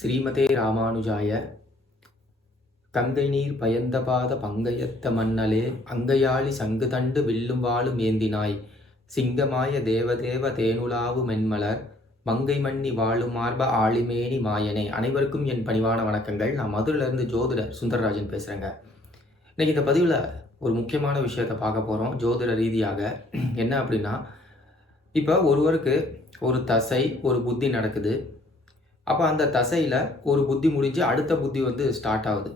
ஸ்ரீமதே ராமானுஜாய. கங்கை நீர் பயந்தபாத பங்கயத்த மன்னலே அங்கையாளி சங்கு தண்டு வில்லும் வாழும் ஏந்தினாய். சிங்கமாய தேவதேவ தேனுலாவு மென்மலர் மங்கை மன்னி வாழும் மார்ப ஆளிமேனி மாயனே. அனைவருக்கும் என் பணிவான வணக்கங்கள். நான் மதுரிலிருந்து ஜோதிடர் சுந்தரராஜன் பேசுகிறேங்க இன்றைக்கி இந்த பதிவில் ஒரு முக்கியமான விஷயத்தை பார்க்க போகிறோம் ஜோதிட ரீதியாக என்ன அப்படின்னா இப்போ ஒருவருக்கு ஒரு தசை ஒரு புத்தி நடக்குது. அப்போ அந்த தசையில் ஒரு புத்தி முடிஞ்சு அடுத்த புத்தி வந்து ஸ்டார்ட் ஆகுது.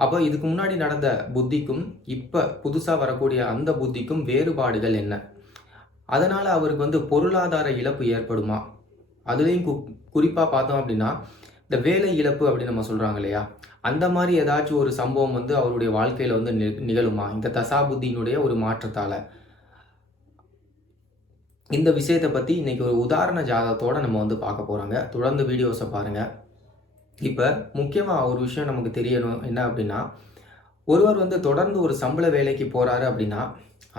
அப்போ இதுக்கு முன்னாடி நடந்த புத்திக்கும் இப்போ புதுசாக வரக்கூடிய அந்த புத்திக்கும் வேறுபாடுகள் என்ன? அதனால் அவருக்கு வந்து பொருளாதார இழப்பு ஏற்படுமா? அதுலேயும் கு குறிப்பாக பார்த்தோம் அப்படின்னா இந்த வேலை இழப்பு அப்படின்னு நம்ம சொல்கிறாங்க இல்லையா? அந்த மாதிரி ஏதாச்சும் ஒரு சம்பவம் வந்து அவருடைய வாழ்க்கையில் வந்து நி நிகழுமா? இந்த தசா புத்தியினுடைய ஒரு மாற்றத்தால். இந்த விஷயத்தை பற்றி இன்றைக்கி ஒரு உதாரண ஜாதகத்தோடு நம்ம வந்து பார்க்க போகிறாங்க தொடர்ந்து வீடியோஸை பாருங்கள் இப்போ முக்கியமாக ஒரு விஷயம் நமக்கு தெரியணும். என்ன அப்படின்னா ஒருவர் வந்து தொடர்ந்து ஒரு சம்பள வேலைக்கு போகிறாரு அப்படின்னா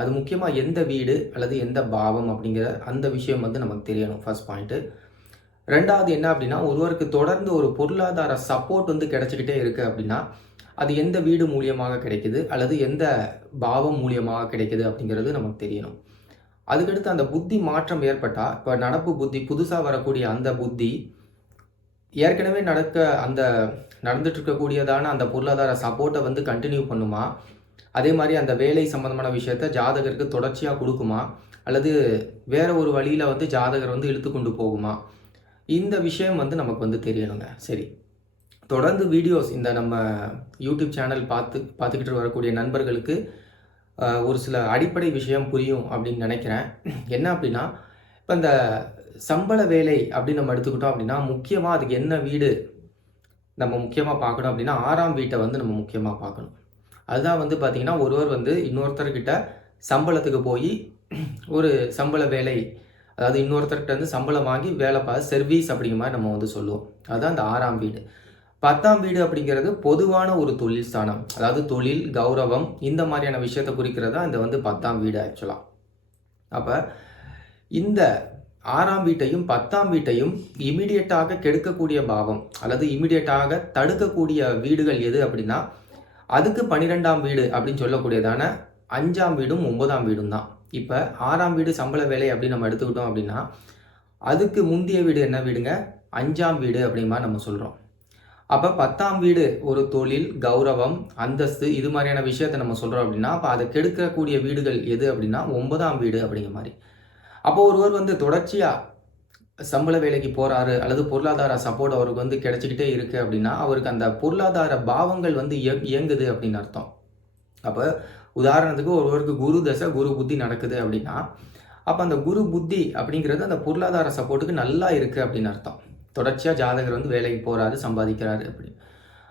அது முக்கியமாக எந்த வீடு அல்லது எந்த பாவம் அப்படிங்கிற அந்த விஷயம் வந்து நமக்கு தெரியணும். ஃபர்ஸ்ட் பாயிண்ட்டு ரெண்டாவது என்ன அப்படின்னா ஒருவருக்கு தொடர்ந்து ஒரு பொருளாதார சப்போர்ட் வந்து கிடச்சிக்கிட்டே இருக்குது அப்படின்னா அது எந்த வீடு மூலியமாக கிடைக்குது அல்லது எந்த பாவம் மூலியமாக கிடைக்குது அப்படிங்கிறது நமக்கு தெரியணும். அதுக்கடுத்து அந்த புத்தி மாற்றம் ஏற்பட்டால் இப்போ நடப்பு புத்தி புதுசாக வரக்கூடிய அந்த புத்தி ஏற்கனவே நடக்க அந்த நடந்துட்டுருக்கக்கூடியதான அந்த பொருளாதார சப்போர்ட்டை வந்து கண்டினியூ பண்ணுமா? அதே மாதிரி அந்த வேலை சம்மந்தமான விஷயத்த ஜாதகருக்கு தொடர்ச்சியாக கொடுக்குமா? அல்லது வேற ஒரு வழியில் வந்து ஜாதகர் வந்து இழுத்து கொண்டு போகுமா? இந்த விஷயம் வந்து நமக்கு வந்து தெரியணுங்க. சரி. தொடர்ந்து வீடியோஸ் இந்த நம்ம யூடியூப் சேனல் பார்த்து பார்த்துக்கிட்டு வரக்கூடிய நண்பர்களுக்கு ஒரு சில அடிப்படை விஷயம் புரியும் அப்படின்னு நினைக்கிறேன். என்ன அப்படின்னா இப்போ இந்த சம்பள வேலை அப்படின்னு நம்ம எடுத்துக்கிட்டோம் அப்படின்னா முக்கியமாக அதுக்கு என்ன வீடு நம்ம முக்கியமாக பார்க்கணும் அப்படின்னா ஆறாம் வீட்டை வந்து நம்ம முக்கியமாக பார்க்கணும். அதுதான் வந்து பார்த்திங்கன்னா ஒருவர் வந்து இன்னொருத்தர்கிட்ட சம்பளத்துக்கு போய் ஒரு சம்பள வேலை அதாவது இன்னொருத்தர்கிட்ட வந்து சம்பளம் வாங்கி வேலை பார்த்து சர்வீஸ் அப்படிங்கிற மாதிரி நம்ம வந்து சொல்லுவோம். அதுதான் அந்த ஆறாம் வீடு. பத்தாம் வீடு அப்படிங்கிறது பொதுவான ஒரு தொழில் ஸ்தானம். அதாவது தொழில் கௌரவம் இந்த மாதிரியான விஷயத்தை குறிக்கிறது தான் இந்த வந்து பத்தாம் வீடு ஆக்சுவலாக அப்போ இந்த ஆறாம் வீட்டையும் பத்தாம் வீட்டையும் இமிடியட்டாக கெடுக்கக்கூடிய பாவம் அல்லது இமிடியட்டாக தடுக்கக்கூடிய வீடுகள் எது அப்படின்னா அதுக்கு பன்னிரெண்டாம் வீடு அப்படின்னு சொல்லக்கூடியதான அஞ்சாம் வீடும் ஒன்பதாம் வீடும் தான். இப்போ ஆறாம் வீடு சம்பள வேலை அப்படின்னு நம்ம எடுத்துக்கிட்டோம் அப்படின்னா அதுக்கு முந்தைய வீடு என்ன வீடுங்க? அஞ்சாம் வீடு அப்படிமா நம்ம சொல்கிறோம் அப்போ பத்தாம் வீடு ஒரு தொழில் கௌரவம் அந்தஸ்து இது மாதிரியான விஷயத்தை நம்ம சொல்கிறோம் அப்படின்னா அப்போ அதை கெடுக்கக்கூடிய வீடுகள் எது அப்படின்னா ஒன்பதாம் வீடு அப்படிங்கிற மாதிரி. அப்போ ஒருவர் வந்து தொடர்ச்சியாக சம்பள வேலைக்கு போகிறாரு அல்லது பொருளாதார சப்போர்ட் அவருக்கு வந்து கிடைச்சிக்கிட்டே இருக்குது அப்படின்னா அவருக்கு அந்த பொருளாதார பாவங்கள் வந்து இயங்குது அப்படின்னு அர்த்தம். அப்போ உதாரணத்துக்கு ஒருவருக்கு குரு தசை குரு புத்தி நடக்குது அப்படின்னா அப்போ அந்த குரு புத்தி அப்படிங்கிறது அந்த பொருளாதார சப்போர்ட்டுக்கு நல்லா இருக்குது அப்படின்னு அர்த்தம். தொடர்ச்சியாக ஜாதகர் வந்து வேலைக்கு போகிறாரு சம்பாதிக்கிறாரு அப்படி.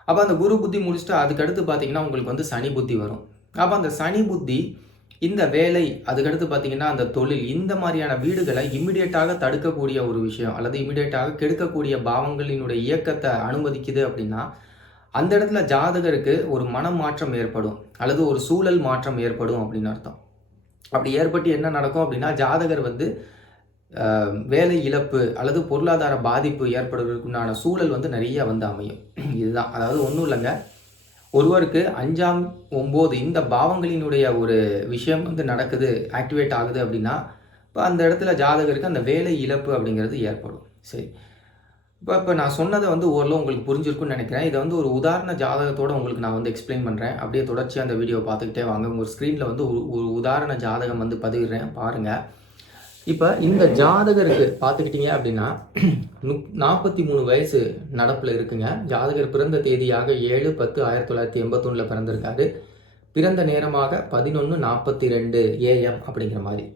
அப்போ அந்த குரு புத்தி முடிச்சுட்டு அதுக்கடுத்து பார்த்தீங்கன்னா உங்களுக்கு வந்து சனி புத்தி வரும். அப்போ அந்த சனி புத்தி இந்த வேலை அதுக்கடுத்து பார்த்தீங்கன்னா அந்த தொழில் இந்த மாதிரியான வீடுகளை இமிடியேட்டாக தடுக்கக்கூடிய ஒரு விஷயம் அல்லது இமிடியேட்டாக கெடுக்கக்கூடிய பாவங்களினுடைய இயக்கத்தை அனுமதிக்குது அப்படின்னா அந்த இடத்துல ஜாதகருக்கு ஒரு மன மாற்றம் ஏற்படும் அல்லது ஒரு சூழல் மாற்றம் ஏற்படும் அப்படின்னு அர்த்தம். அப்படி ஏற்பட்டு என்ன நடக்கும் அப்படின்னா ஜாதகர் வந்து வேலை இழப்பு அல்லது பொருளாதார பாதிப்பு ஏற்படுவதற்குண்டான சூழல் வந்து நிறைய வந்து அமையும். இதுதான். அதாவது ஒன்றும் இல்லைங்க. ஒருவருக்கு அஞ்சாம் ஒம்பது இந்த பாவங்களினுடைய ஒரு விஷயம் வந்து நடக்குது ஆக்டிவேட் ஆகுது அப்படின்னா இப்போ அந்த இடத்துல ஜாதகருக்கு அந்த வேலை இழப்பு அப்படிங்கிறது ஏற்படும். சரி. இப்போ இப்போ நான் சொன்னதை வந்து ஓரளவு உங்களுக்கு புரிஞ்சிருக்குன்னு நினைக்கிறேன். இதை வந்து ஒரு உதாரண ஜாதகத்தோட உங்களுக்கு நான் வந்து எக்ஸ்பிளைன் பண்ணுறேன் அப்படியே தொடர்ச்சியாக அந்த வீடியோ பார்த்துக்கிட்டே வாங்க. உங்கள் ஸ்க்ரீனில் வந்து ஒரு ஒரு உதாரண ஜாதகம் வந்து பதிவிடுறேன். பாருங்கள் இப்போ இந்த ஜாதகருக்கு பார்த்துக்கிட்டீங்க அப்படின்னா நாற்பத்தி மூணு வயசு நடப்பில் இருக்குங்க. ஜாதகர் பிறந்த தேதியாக ஏழு பத்து ஆயிரத்தி தொள்ளாயிரத்தி எண்பத்தொன்னில் பிறந்திருக்காரு. பிறந்த நேரமாக பதினொன்று நாற்பத்தி ரெண்டு ஏஎம் அப்படிங்கிற மாதிரி.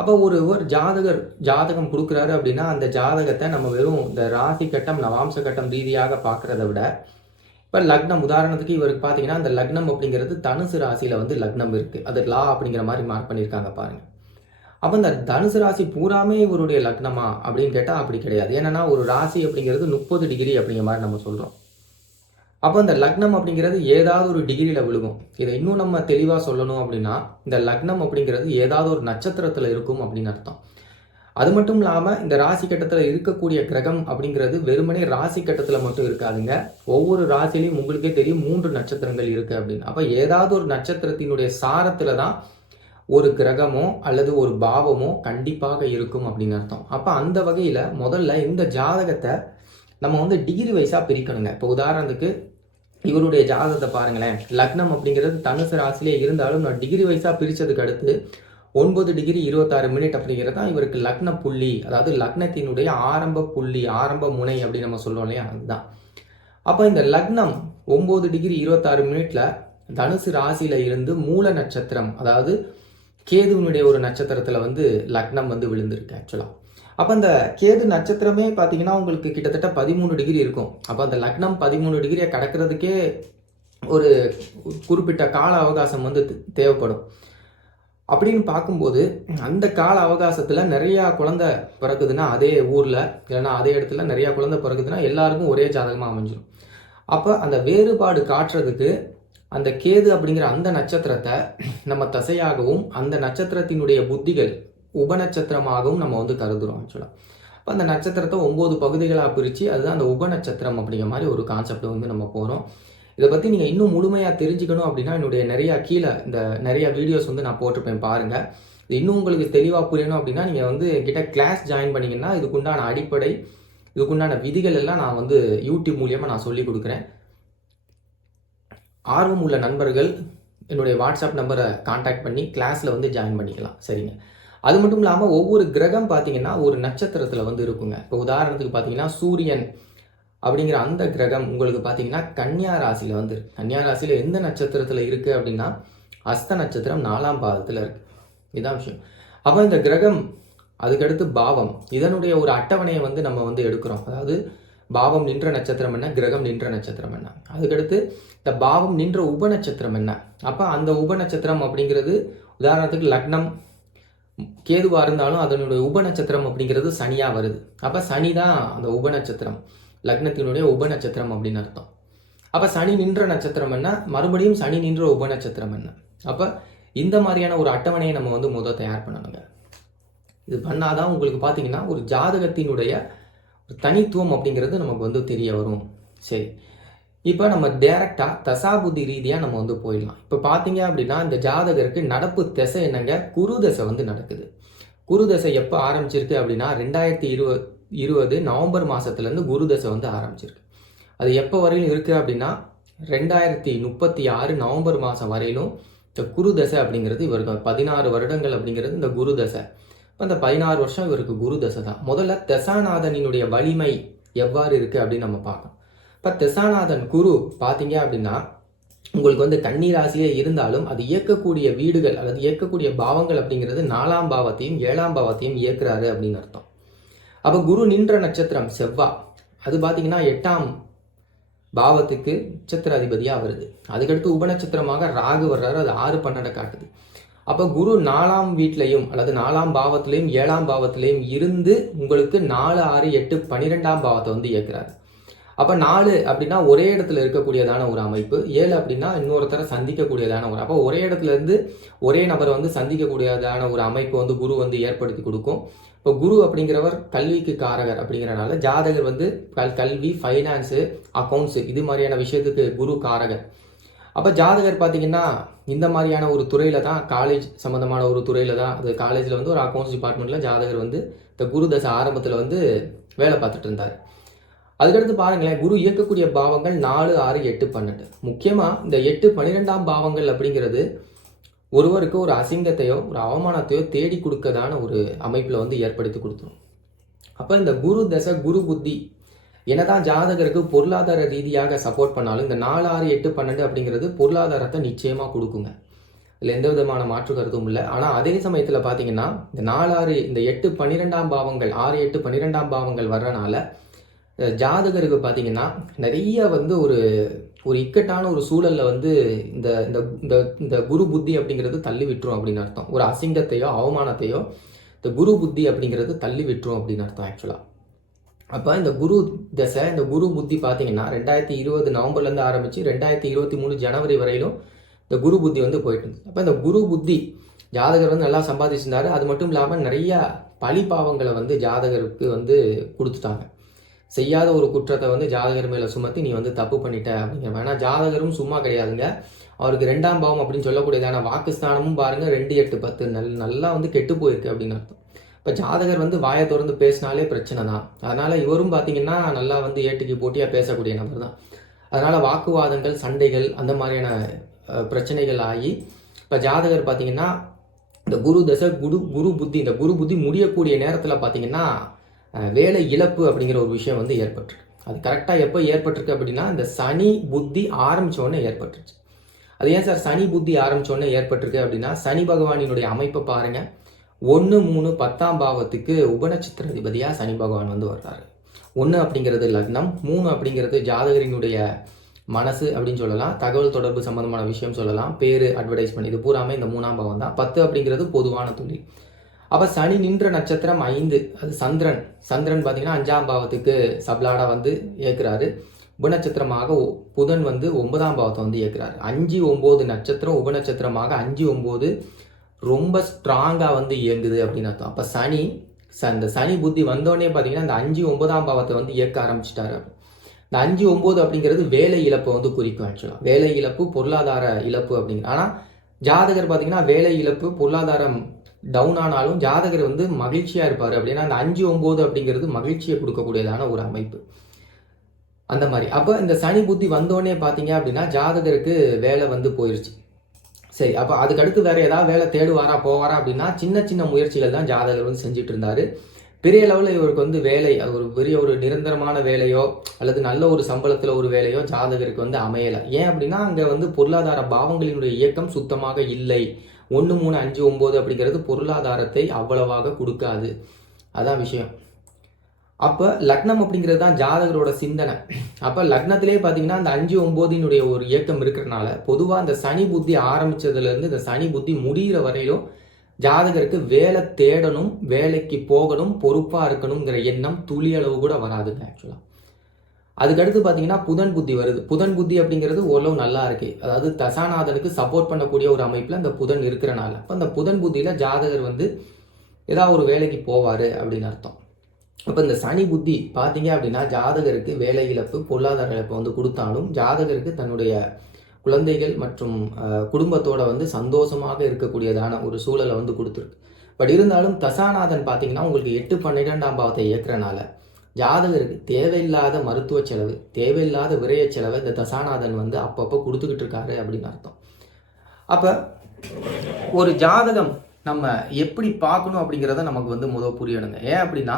அப்போ ஒரு ஒரு ஜாதகர் ஜாதகம் கொடுக்குறாரு அப்படின்னா அந்த ஜாதகத்தை நம்ம வெறும் இந்த ராசி கட்டம் நவாம்ச கட்டம் ரீதியாக பார்க்குறத விட இப்போ லக்னம் உதாரணத்துக்கு இவருக்கு பார்த்தீங்கன்னா அந்த லக்னம் அப்படிங்கிறது தனுசு ராசியில் வந்து லக்னம் இருக்குது அது லா அப்படிங்கிற மாதிரி மார்க் பண்ணியிருக்காங்க பாருங்கள் அப்போ இந்த தனுசு ராசி பூராமே இவருடைய லக்னமா அப்படின்னு கேட்டால் அப்படி கிடையாது. ஏன்னா ஒரு ராசி அப்படிங்கிறது முப்பது டிகிரி அப்படிங்கிற மாதிரி நம்ம சொல்கிறோம் அப்போ இந்த லக்னம் அப்படிங்கிறது ஏதாவது ஒரு டிகிரியில் விழுகும். இதை இன்னும் நம்ம தெளிவாக சொல்லணும் அப்படின்னா இந்த லக்னம் அப்படிங்கிறது ஏதாவது ஒரு நட்சத்திரத்தில் இருக்கும் அப்படின்னு அர்த்தம். அது மட்டும் இல்லாமல் இந்த ராசி கட்டத்தில் இருக்கக்கூடிய கிரகம் அப்படிங்கிறது வெறுமனே ராசி கட்டத்தில் மட்டும் இருக்காதுங்க. ஒவ்வொரு ராசிலையும் உங்களுக்கே தெரியும் மூன்று நட்சத்திரங்கள் இருக்குது அப்படின்னு. அப்போ ஏதாவது ஒரு நட்சத்திரத்தினுடைய சாரத்தில் தான் ஒரு கிரகமோ அல்லது ஒரு பாவமோ கண்டிப்பாக இருக்கும் அப்படின்னு அர்த்தம். அப்போ அந்த வகையில் முதல்ல இந்த ஜாதகத்தை நம்ம வந்து டிகிரி வைஸாக பிரிக்கணுங்க. இப்போ உதாரணத்துக்கு இவருடைய ஜாதகத்தை பாருங்களேன். லக்னம் அப்படிங்கிறது தனுசு ராசிலே இருந்தாலும் நான் டிகிரி வைஸாக பிரித்ததுக்கு அடுத்து ஒன்பது டிகிரி இருபத்தாறு மினிட் அப்படிங்கிறது தான் இவருக்கு லக்ன புள்ளி. அதாவது லக்னத்தினுடைய ஆரம்ப புள்ளி ஆரம்ப முனை அப்படின்னு நம்ம சொல்லுவோம் இல்லையா? அதுதான். அப்போ இந்த லக்னம் ஒம்பது டிகிரி இருபத்தாறு மினிட்ல தனுசு ராசியில இருந்து மூல நட்சத்திரம் அதாவது கேதுவினுடைய ஒரு நட்சத்திரத்தில் வந்து லக்னம் வந்து விழுந்திருக்கு ஆக்சுவலாக அப்போ அந்த கேது நட்சத்திரமே பார்த்தீங்கன்னா உங்களுக்கு கிட்டத்தட்ட பதிமூணு டிகிரி இருக்கும். அப்போ அந்த லக்னம் பதிமூணு டிகிரியை கடக்கிறதுக்கே ஒரு குறிப்பிட்ட கால அவகாசம் வந்து தேவைப்படும். அப்படின்னு பார்க்கும்போது அந்த கால அவகாசத்தில் நிறையா குழந்தை பிறகுதுன்னா அதே ஊரில் இல்லைன்னா அதே இடத்துல நிறையா குழந்தை பிறகுதுன்னா எல்லாருக்கும் ஒரே ஜாதகமாக அமைஞ்சிடும் அப்போ அந்த வேறுபாடு காட்டுறதுக்கு அந்த கேது அப்படிங்கிற அந்த நட்சத்திரத்தை நம்ம தசையாகவும் அந்த நட்சத்திரத்தினுடைய புத்திகள் உபநட்சத்திரமாகவும் நம்ம வந்து கருதுகிறோம் ஆக்சுவலாக இப்போ அந்த நட்சத்திரத்தை ஒம்பது பகுதிகளாக பிரித்து அதுதான் அந்த உபநட்சத்திரம் அப்படிங்கிற மாதிரி ஒரு கான்செப்ட் வந்து நம்ம போகிறோம் இதை பற்றி நீங்கள் இன்னும் முழுமையாக தெரிஞ்சுக்கணும் அப்படின்னா என்னுடைய நிறையா கீழே இந்த நிறையா வீடியோஸ் வந்து நான் போட்டிருப்பேன் பாருங்கள் இது இன்னும் உங்களுக்கு தெளிவாக புரியணும் அப்படின்னா நீங்கள் வந்து என்கிட்ட கிளாஸ் ஜாயின் பண்ணிங்கன்னா இதுக்குண்டான அடிப்படை இதுக்குண்டான விதிகள் எல்லாம் நான் வந்து யூடியூப் மூலியமாக நான் சொல்லி கொடுக்குறேன். ஆர்வம் உள்ள நண்பர்கள் என்னுடைய வாட்ஸ்அப் நம்பரை காண்டாக்ட் பண்ணி கிளாஸில் வந்து ஜாயின் பண்ணிக்கலாம். சரிங்க. அது மட்டும் இல்லாமல் ஒவ்வொரு கிரகம் பார்த்தீங்கன்னா ஒரு நட்சத்திரத்தில் வந்து இருக்குங்க. இப்போ உதாரணத்துக்கு பார்த்தீங்கன்னா சூரியன் அப்படிங்கிற அந்த கிரகம் உங்களுக்கு பார்த்தீங்கன்னா கன்னியா ராசியில் வந்து கன்னியா ராசியில் எந்த நட்சத்திரத்தில் இருக்குது அப்படின்னா அஸ்த நட்சத்திரம் நாலாம் பாதத்தில் இருக்குது இதுதான் விஷயம். அப்போ இந்த கிரகம் அதுக்கடுத்து பாவம். இதனுடைய ஒரு அட்டவணையை வந்து நம்ம வந்து எடுக்கிறோம். அதாவது பாவம் நின்ற நட்சத்திரம் என்ன? கிரகம் நின்ற நட்சத்திரம் என்ன? அதுக்கடுத்து இந்த பாவம் நின்ற உப நட்சத்திரம் என்ன? அப்போ அந்த உப நட்சத்திரம் அப்படிங்கிறது உதாரணத்துக்கு லக்னம் கேதுவாக இருந்தாலும் அதனுடைய உப நட்சத்திரம் அப்படிங்கிறது சனியாக வருது. அப்போ சனி தான் அந்த உப நட்சத்திரம் லக்னத்தினுடைய உப நட்சத்திரம் அப்படின்னு அர்த்தம். அப்போ சனி நின்ற நட்சத்திரம் என்ன? மறுபடியும் சனி நின்ற உப நட்சத்திரம் என்ன? அப்போ இந்த மாதிரியான ஒரு அட்டவணையை நம்ம வந்து முதல் தயார் பண்ணணுங்க. இது பண்ணாதான் உங்களுக்கு பார்த்தீங்கன்னா ஒரு ஜாதகத்தினுடைய ஒரு தனித்துவம் அப்படிங்கிறது நமக்கு வந்து தெரிய வரும். சரி. இப்போ நம்ம டேரெக்டாக தசாபுத்தி ரீதியாக நம்ம வந்து போயிடலாம். இப்போ பார்த்தீங்க அப்படின்னா இந்த ஜாதகருக்கு நடப்பு திசை என்னங்க? குரு தசை வந்து நடக்குது. குரு தசை எப்போ ஆரம்பிச்சிருக்கு அப்படின்னா ரெண்டாயிரத்தி இருபது இருபது நவம்பர் மாதத்துலேருந்து குரு தசை வந்து ஆரம்பிச்சிருக்கு. அது எப்போ வரையிலும் இருக்குது அப்படின்னா ரெண்டாயிரத்தி முப்பத்தி ஆறு நவம்பர் மாதம் வரையிலும் இந்த குரு தசை அப்படிங்கிறது இவருக்கு பதினாறு வருடங்கள் அப்படிங்கிறது இந்த குரு தசை. இப்போ இந்த பதினாறு வருஷம் இவருக்கு குரு தசை தான். முதல்ல தசாநாதனினுடைய வலிமை எவ்வாறு இருக்குது அப்படின்னு நம்ம பார்க்கணும். இப்போ திசாநாதன் குரு பார்த்தீங்க அப்படின்னா உங்களுக்கு வந்து கன்னி ராசியே இருந்தாலும் அது இயக்கக்கூடிய வீடுகள் அல்லது இயக்கக்கூடிய பாவங்கள் அப்படிங்கிறது நாலாம் பாவத்தையும் ஏழாம் பாவத்தையும் இயக்குறாரு அப்படின்னு அர்த்தம். அப்போ குரு நின்ற நட்சத்திரம் செவ்வா. அது பார்த்தீங்கன்னா எட்டாம் பாவத்துக்கு நட்சத்திர அதிபதியாக வருது. அதுக்கடுத்து உபநட்சத்திரமாக ராகு வர்றாரு. அது ஆறு பன்னெண்டை காட்டுது. அப்போ குரு நாலாம் வீட்லையும் அல்லது நாலாம் பாவத்திலையும் ஏழாம் பாவத்திலையும் இருந்து உங்களுக்கு நாலு ஆறு எட்டு பன்னிரெண்டாம் பாவத்தை வந்து இயக்குறாரு. அப்போ நாலு அப்படின்னா ஒரே இடத்துல இருக்கக்கூடியதான ஒரு அமைப்பு ஏழு அப்படின்னா இன்னொருத்தரை சந்திக்கக்கூடியதான ஒரு அப்போ ஒரே இடத்துல இருந்து ஒரே நபரை வந்து சந்திக்கக்கூடியதான ஒரு அமைப்பு வந்து குரு வந்து ஏற்படுத்தி கொடுக்கும். இப்போ குரு அப்படிங்கிறவர் கல்விக்கு காரகர் அப்படிங்கிறனால ஜாதகர் வந்து கல் கல்வி ஃபைனான்ஸு அக்கௌண்ட்ஸு இது மாதிரியான விஷயத்துக்கு குரு காரகர். அப்போ ஜாதகர் பார்த்தீங்கன்னா இந்த மாதிரியான ஒரு துறையில் தான் காலேஜ் சம்மந்தமான ஒரு துறையில் தான் அது காலேஜில் வந்து ஒரு அக்கௌண்ட்ஸ் டிபார்ட்மெண்ட்டில் ஜாதகர் வந்து இந்த குரு தசை ஆரம்பத்தில் வந்து வேலை பார்த்துட்டு இருந்தார். அதுக்கடுத்து பாருங்களேன் குரு இயக்கக்கூடிய பாவங்கள் நாலு ஆறு எட்டு பன்னெண்டு. முக்கியமாக இந்த எட்டு பன்னிரெண்டாம் பாவங்கள் அப்படிங்கிறது ஒருவருக்கு ஒரு அசிங்கத்தையோ ஒரு அவமானத்தையோ தேடி கொடுக்கதான ஒரு அமைப்பில் வந்து ஏற்படுத்தி கொடுத்துரும். அப்போ இந்த குரு தசை குரு புத்தி என்னதான் ஜாதகருக்கு பொருளாதார ரீதியாக சப்போர்ட் பண்ணாலும் இந்த நாலு ஆறு எட்டு பன்னெண்டு அப்படிங்கிறது பொருளாதாரத்தை நிச்சயமாக கொடுக்குங்க. இதில் எந்த விதமான மாற்று கருத்தும் இல்லை. ஆனால் அதே சமயத்தில் பார்த்தீங்கன்னா இந்த நாலு ஆறு இந்த எட்டு பன்னிரெண்டாம் பாவங்கள் ஆறு எட்டு பன்னிரெண்டாம் பாவங்கள் வர்றனால ஜாதகருக்கு பார்த்தீங்கன்னா நிறைய வந்து ஒரு ஒரு இக்கட்டான ஒரு சூழலில் வந்து இந்த இந்த இந்த இந்த குரு புத்தி அப்படிங்கிறது தள்ளி விட்டுரும் அப்படின்னு அர்த்தம். ஒரு அசிங்கத்தையோ அவமானத்தையோ இந்த குரு புத்தி அப்படிங்கிறது தள்ளி விட்டுரும் அப்படின்னு அர்த்தம் ஆக்சுவலாக அப்போ இந்த குரு தசை இந்த குரு புத்தி பார்த்தீங்கன்னா ரெண்டாயிரத்தி இருபது நவம்பர்லேருந்து ஆரம்பித்து ரெண்டாயிரத்தி இருபத்தி மூணு ஜனவரி வரையிலும் இந்த குரு புத்தி வந்து போயிட்டு இருந்தது. அப்போ இந்த குரு புத்தி ஜாதகர் வந்து நல்லா சம்பாதிச்சிருந்தாரு. அது மட்டும் இல்லாமல் நிறையா பழி பாவங்களை வந்து ஜாதகருக்கு வந்து கொடுத்துட்டாங்க. செய்யாத ஒரு குற்றத்தை வந்து ஜாதகர் மேலே சுமத்தி நீ வந்து தப்பு பண்ணிட்ட அப்படிங்கிற ஏன்னா ஜாதகரும் சும்மா கிடையாதுங்க. அவருக்கு ரெண்டாம் பாவம் அப்படின்னு சொல்லக்கூடியதான வாக்குஸ்தானமும் பாருங்கள் ரெண்டு எட்டு பத்து. நல் நல்லா வந்து கெட்டு போயிருக்கு அப்படின்னு அர்த்தம். இப்போ ஜாதகர் வந்து வாயை திறந்து பேசினாலே பிரச்சனை தான். அதனால் இவரும் பார்த்தீங்கன்னா நல்லா வந்து ஏட்டுக்கு போட்டியாக பேசக்கூடிய நபர் தான். அதனால் வாக்குவாதங்கள் சண்டைகள் அந்த மாதிரியான பிரச்சனைகள் ஆகி இப்போ ஜாதகர் பார்த்தீங்கன்னா இந்த குரு தசை குரு குரு புத்தி இந்த குரு புத்தி முடியக்கூடிய நேரத்தில் பார்த்தீங்கன்னா வேலை இழப்பு அப்படிங்கிற ஒரு விஷயம் வந்து ஏற்பட்டிருக்கு. அது கரெக்டாக எப்போ ஏற்பட்டிருக்கு அப்படின்னா இந்த சனி புத்தி ஆரம்பித்தோடனே ஏற்பட்டுருச்சு. அது ஏன் சார் சனி புத்தி ஆரம்பித்தோடனே ஏற்பட்டிருக்கு அப்படின்னா சனி பகவானினுடைய அமைப்பை பாருங்கள் ஒன்று மூணு பத்தாம் பாவத்துக்கு உபநட்சத்திர அதிபதியாக சனி பகவான் வந்து வர்றாரு ஒன்று அப்படிங்கிறது லக்னம் மூணு அப்படிங்கிறது ஜாதகரினுடைய மனசு அப்படின்னு சொல்லலாம். தகவல் தொடர்பு சம்பந்தமான விஷயம் சொல்லலாம். பேர் அட்வர்டைஸ்மெண்ட் இது பூராமே இந்த மூணாம் பாவம் தான் பத்து அப்படிங்கிறது பொதுவான தொழில். அப்போ சனி நின்ற நட்சத்திரம் ஐந்து. அது சந்திரன். சந்திரன் பார்த்தீங்கன்னா அஞ்சாம் பாவத்துக்கு சப்லாடாக வந்து ஏற்கிறாரு உபநட்சத்திரமாக ஒ- புதன் வந்து ஒன்பதாம் பாவத்தை வந்து ஏற்கிறாரு அஞ்சு ஒம்பது நட்சத்திரம் உபநட்சத்திரமாக அஞ்சு ஒம்பது ரொம்ப ஸ்ட்ராங்காக வந்து இயங்குது அப்படின்னு அர்த்தம். அப்போ சனி ச- இந்த சனி புத்தி வந்தோடனே பார்த்தீங்கன்னா இந்த அஞ்சு ஒன்பதாம் பாவத்தை வந்து இயக்க ஆரம்பிச்சிட்டாரு. இந்த அஞ்சு ஒம்பது அப்படிங்கிறது வேலை இழப்பை வந்து குறிக்கும் ஆக்சுவலாக வேலை இழப்பு பொருளாதார இழப்பு அப்படிங்கிற ஆனால் ஜாதகர் பார்த்தீங்கன்னா வேலை இழப்பு பொருளாதாரம் டவுன் ஆனாலும் ஜாதகர் வந்து மகிழ்ச்சியாக இருப்பார். அப்படின்னா அந்த அஞ்சு ஒம்பது அப்படிங்கிறது மகிழ்ச்சியை கொடுக்கக்கூடியதான ஒரு அமைப்பு. அந்த மாதிரி. அப்போ இந்த சனி புத்தி வந்தோடனே பார்த்தீங்க அப்படின்னா ஜாதகருக்கு வேலை வந்து போயிடுச்சு சரி அப்போ அதுக்கு அடுத்து ஏதாவது வேலை தேடுவாரா போவாரா அப்படின்னா சின்ன சின்ன முயற்சிகள் தான் ஜாதகர் வந்து செஞ்சுட்டு இருந்தார் பெரிய லெவலில் இவருக்கு வந்து வேலை அது ஒரு பெரிய ஒரு நிரந்தரமான வேலையோ அல்லது நல்ல ஒரு சம்பளத்தில் ஒரு வேலையோ ஜாதகருக்கு வந்து அமையலை. ஏன் அப்படின்னா அங்கே வந்து பொருளாதார பாவங்களினுடைய இயக்கம் சுத்தமாக இல்லை. ஒன்று மூணு அஞ்சு ஒம்பது அப்படிங்கிறது பொருளாதாரத்தை அவ்வளவாக கொடுக்காது. அதான் விஷயம். அப்போ லக்னம் அப்படிங்கிறது தான் ஜாதகரோட சிந்தனை. அப்போ லக்னத்திலே பார்த்தீங்கன்னா அந்த அஞ்சு ஒம்போதினுடைய ஒரு இயக்கம் இருக்கிறனால பொதுவாக அந்த சனி புத்தி ஆரம்பித்ததுலேருந்து இந்த சனி புத்தி முடிகிற வரையிலும் ஜாதகருக்கு வேலை தேடணும் வேலைக்கு போகணும் பொறுப்பாக இருக்கணுங்கிற எண்ணம் துளி அளவு கூட வராதுங்க ஆக்சுவலாக அதுக்கடுத்து பார்த்தீங்கன்னா புதன் புத்தி வருது. புதன் புத்தி அப்படிங்கிறது ஓரளவு நல்லா இருக்கு. அதாவது தசாநாதனுக்கு சப்போர்ட் பண்ணக்கூடிய ஒரு அமைப்பில் அந்த புதன் இருக்கிறனால. அப்போ அந்த புதன் புத்தியில் ஜாதகர் வந்து ஏதாவது ஒரு வேலைக்கு போவார் அப்படின்னு அர்த்தம். அப்போ இந்த சனி புத்தி பார்த்தீங்க அப்படின்னா ஜாதகருக்கு வேலை இழப்பு பொருளாதார இழப்பு வந்து கொடுத்தாலும் ஜாதகருக்கு தன்னுடைய குழந்தைகள் மற்றும் குடும்பத்தோட வந்து சந்தோஷமாக இருக்கக்கூடியதான ஒரு சூழலை வந்து கொடுத்துருக்கு. பட் இருந்தாலும் தசாநாதன் பார்த்தீங்கன்னா உங்களுக்கு எட்டு பன்னிரெண்டாம் பாவத்தை இயக்குறனால ஜாதகருக்கு தேவையில்லாத மருத்துவ செலவு தேவையில்லாத விரைய செலவை இந்த தசாநாதன் வந்து அப்பப்போ கொடுத்துக்கிட்டு இருக்காரு அப்படின்னு அர்த்தம். அப்போ ஒரு ஜாதகம் நம்ம எப்படி பார்க்கணும் அப்படிங்கிறத நமக்கு வந்து முதல் புரியணுங்க. ஏன் அப்படின்னா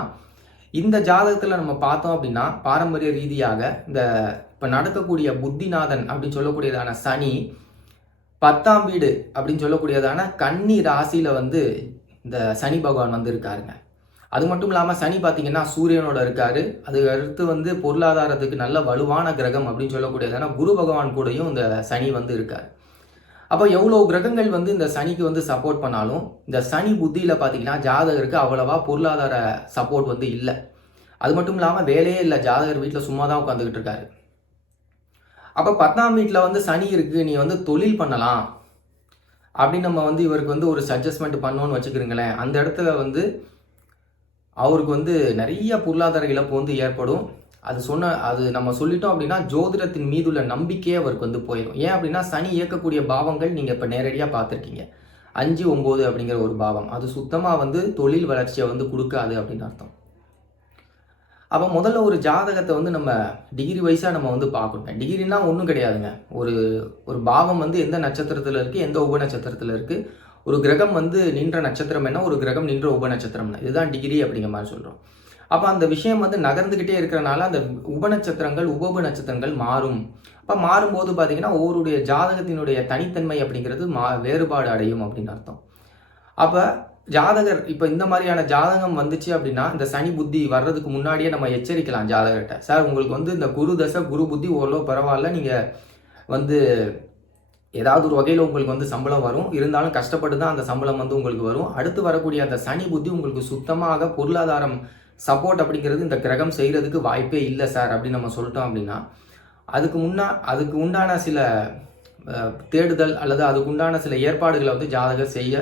இந்த ஜாதகத்தில் நம்ம பார்த்தோம் அப்படின்னா பாரம்பரிய ரீதியாக இந்த இப்போ நடக்கக்கூடிய புத்திநாதன் அப்படின்னு சொல்லக்கூடியதான சனி பத்தாம் வீடு அப்படின்னு சொல்லக்கூடியதான கன்னி ராசியில் வந்து இந்த சனி பகவான் வந்து இருக்காருங்க அது மட்டும் இல்லாமல் சனி பார்த்தீங்கன்னா சூரியனோட இருக்காரு. அது அடுத்து வந்து பொருளாதாரத்துக்கு நல்ல வலுவான கிரகம் அப்படின்னு சொல்லக்கூடியதான குரு பகவான் கூடயும் இந்த சனி வந்து இருக்கார். அப்போ எவ்வளோ கிரகங்கள் வந்து இந்த சனிக்கு வந்து சப்போர்ட் பண்ணாலும் இந்த சனி புத்தியில் பார்த்தீங்கன்னா ஜாதகருக்கு அவ்வளவா பொருளாதார சப்போர்ட் வந்து இல்லை. அது மட்டும் இல்லாமல் வேலையே இல்லை. ஜாதகர் வீட்டில் சும்மா தான் உட்காந்துக்கிட்டு இருக்காரு. அப்போ பத்தாம் வீட்டில் வந்து சனி இருக்குது நீ வந்து தொழில் பண்ணலாம். அப்படின்னு நம்ம வந்து இவருக்கு வந்து ஒரு சஜஸ்ட்மெண்ட் பண்ணோன்னு வச்சுக்கிறீங்களேன் அந்த இடத்துல வந்து அவருக்கு வந்து நிறைய பொருளாதார இழப்பு வந்து ஏற்படும். அது சொன்ன அது நம்ம சொல்லிட்டோம் அப்படின்னா ஜோதிடத்தின் மீது உள்ள நம்பிக்கையே அவருக்கு வந்து போயிடும் ஏன் அப்படின்னா சனி இயக்கக்கூடிய பாவங்கள் நீங்கள் இப்போ நேரடியாக பார்த்துருக்கீங்க. அஞ்சு ஒம்பது அப்படிங்கிற ஒரு பாவம். அது சுத்தமாக வந்து தொழில் வளர்ச்சியை வந்து கொடுக்காது அப்படின்னு அர்த்தம். அப்போ முதல்ல ஒரு ஜாதகத்தை வந்து நம்ம டிகிரி வைஸாக நம்ம வந்து பார்க்கணும். டிகிரினா ஒன்றும் கிடையாதுங்க. ஒரு ஒரு பாவம் வந்து எந்த நட்சத்திரத்தில் இருக்குது எந்த உப நட்சத்திரத்தில் இருக்குது ஒரு கிரகம் வந்து நின்ற நட்சத்திரம் என்ன? ஒரு கிரகம் நின்ற உப நட்சத்திரம்னா இதுதான் டிகிரி அப்படிங்கிற மாதிரி சொல்கிறோம் அப்போ அந்த விஷயம் வந்து நகர்ந்துக்கிட்டே இருக்கிறனால அந்த உப நட்சத்திரங்கள் உப நட்சத்திரங்கள் மாறும். அப்போ மாறும்போது பார்த்தீங்கன்னா ஒவ்வொருடைய ஜாதகத்தினுடைய தனித்தன்மை அப்படிங்கிறது மா வேறுபாடு அடையும் அப்படின்னு அர்த்தம். அப்போ ஜாதகர் இப்போ இந்த மாதிரியான ஜாதகம் வந்துச்சு அப்படின்னா இந்த சனி புத்தி வர்றதுக்கு முன்னாடியே நம்ம எச்சரிக்கலாம் ஜாதகர்கிட்ட. சார் உங்களுக்கு வந்து இந்த குரு தசை குரு புத்தி ஓரளவு பரவாயில்ல. நீங்கள் வந்து ஏதாவது ஒரு வகையில் உங்களுக்கு வந்து சம்பளம் வரும். இருந்தாலும் கஷ்டப்பட்டு தான் அந்த சம்பளம் வந்து உங்களுக்கு வரும். அடுத்து வரக்கூடிய அந்த சனி புத்தி உங்களுக்கு சுத்தமாக பொருளாதாரம் சப்போர்ட் அப்படிங்கிறது இந்த கிரகம் செய்கிறதுக்கு வாய்ப்பே இல்லை சார் அப்படின்னு நம்ம சொல்லிட்டோம் அப்படின்னா அதுக்கு முன்னா அதுக்கு உண்டான சில தேடுதல் அல்லது அதுக்கு உண்டான சில ஏற்பாடுகளை வந்து ஜாதகர் செய்ய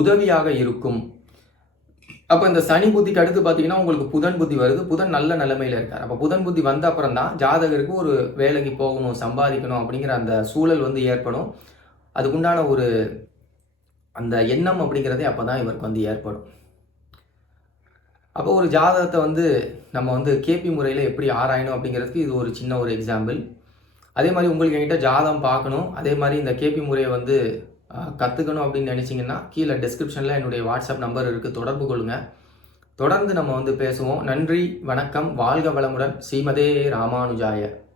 உதவியாக இருக்கும். அப்போ இந்த சனி புத்திக்கு அடுத்து பார்த்தீங்கன்னா உங்களுக்கு புதன் புத்தி வருது. புதன் நல்ல நிலைமையில இருக்கார். அப்போ புதன் புத்தி வந்த அப்புறம் தான் ஜாதகருக்கு ஒரு வேலைக்கு போகணும் சம்பாதிக்கணும் அப்படிங்கிற அந்த சூழல் வந்து ஏற்படும். அதுக்குண்டான ஒரு அந்த எண்ணம் அப்படிங்கிறதே அப்போ தான் இவருக்கு வந்து ஏற்படும். அப்போ ஒரு ஜாதகத்தை வந்து நம்ம வந்து கேபி முறையில் எப்படி ஆராயணும் அப்படிங்கிறதுக்கு இது ஒரு சின்ன ஒரு எக்ஸாம்பிள் அதே மாதிரி உங்களுக்கு என்கிட்ட ஜாதகம் பார்க்கணும். அதே மாதிரி இந்த கேபி முறையை வந்து கற்றுக்கணும் அப்படின்னு நினச்சிங்கன்னா கீழே டிஸ்கிரிப்ஷனில் என்னுடைய வாட்ஸ்அப் நம்பர் இருக்குது தொடர்பு கொள்ளுங்கள் தொடர்ந்து நம்ம வந்து பேசுவோம். நன்றி வணக்கம் வாழ்க வளமுடன். ஸ்ரீமதே ராமானுஜாய.